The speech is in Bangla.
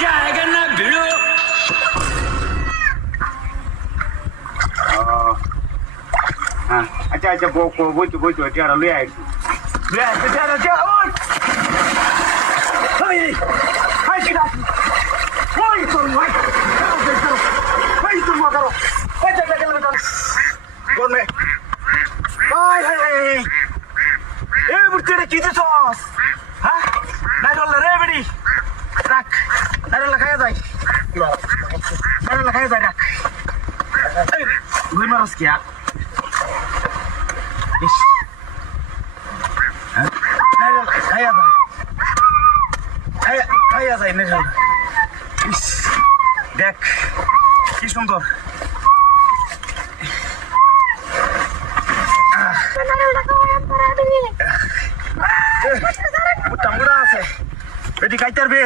जाएगा ना भिड़ो। अच्छा अच्छा बोचो त्यारा ले आयचो त्यारा কি দিছস হ্যাঁ নাইরল রে বেড়ি রাখ নাইরল খাইয়া যায় নাইরল খাইয়া যায় রাখ গুই মারস কি আর ইস নাইরল খাইয়া যায় খাইয়া যায় নাইরল ইস দেখ কি সুন্দর আছে বেটি খাইতে পারবে